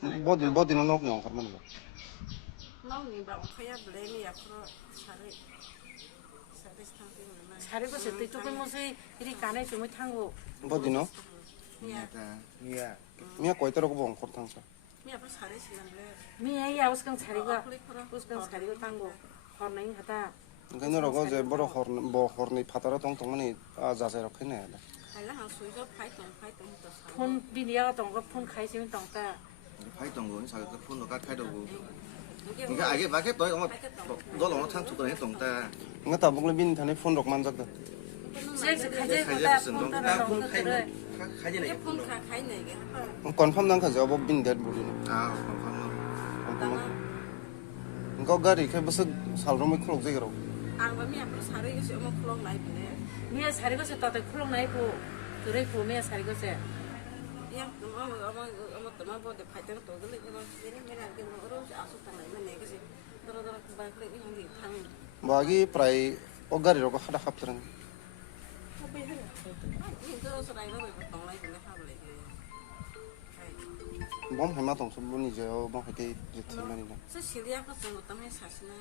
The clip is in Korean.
body nó nóc nhỏ thật mà nó nhìn bảo khai áp lấy mi 앞으로 살이 스탕ting 나 자리고 저때 조금 뭐지 이리 간에 좀 타고 body nó mía quay tao có bỏng khort thang sao mi 앞으로 살이 실람래 미야 우스강 자리가 우스강 자리고 탄고 hornaing hata cái nó có gì bữa bỏ horn này phát ra tông tông này giá sẽ được cái này 할라 한 수이가 파이통 또 사. 폰 비디아가 동거 폰 가이시면 동다 phải tổng nguồn sao cái phun nó cắt khai đầu những cái ai cái vác cái tối ông đó là nó thang thuộc hết tổng ta người ta bốc lên pin thằng này phun độc man chắc được 섹스 가제 khai 거다 ra sừng 폰 đó 따라 phun 동거 khai như này 폰 khai này cái còn phong đang khởi giờ bốc pin dead body à còn có Gari cái bớt sầu nó mới khô gì rồi ăn vào mi 앞으로 살이 이거 엄마 콜롱 나이 보내. 미야 자리고 저다 쿨롱 나이고 그래 보면 자리고 세 야, 엄마 때만 보대 파이팅 또 그래 이거 얘네가 그 어려 아수다 나이면 내가 들어들어 그 바이크 이거 한게 탕. 뭐기 프라이 Gari로 하다 합들은 들어서 나이가 왜 동라이 보내 하블래. bom hay mà tổng số bốn giờ bom hay cái gì thì mà đi nè 저 시리아 거 좀 어떤 해 사시나.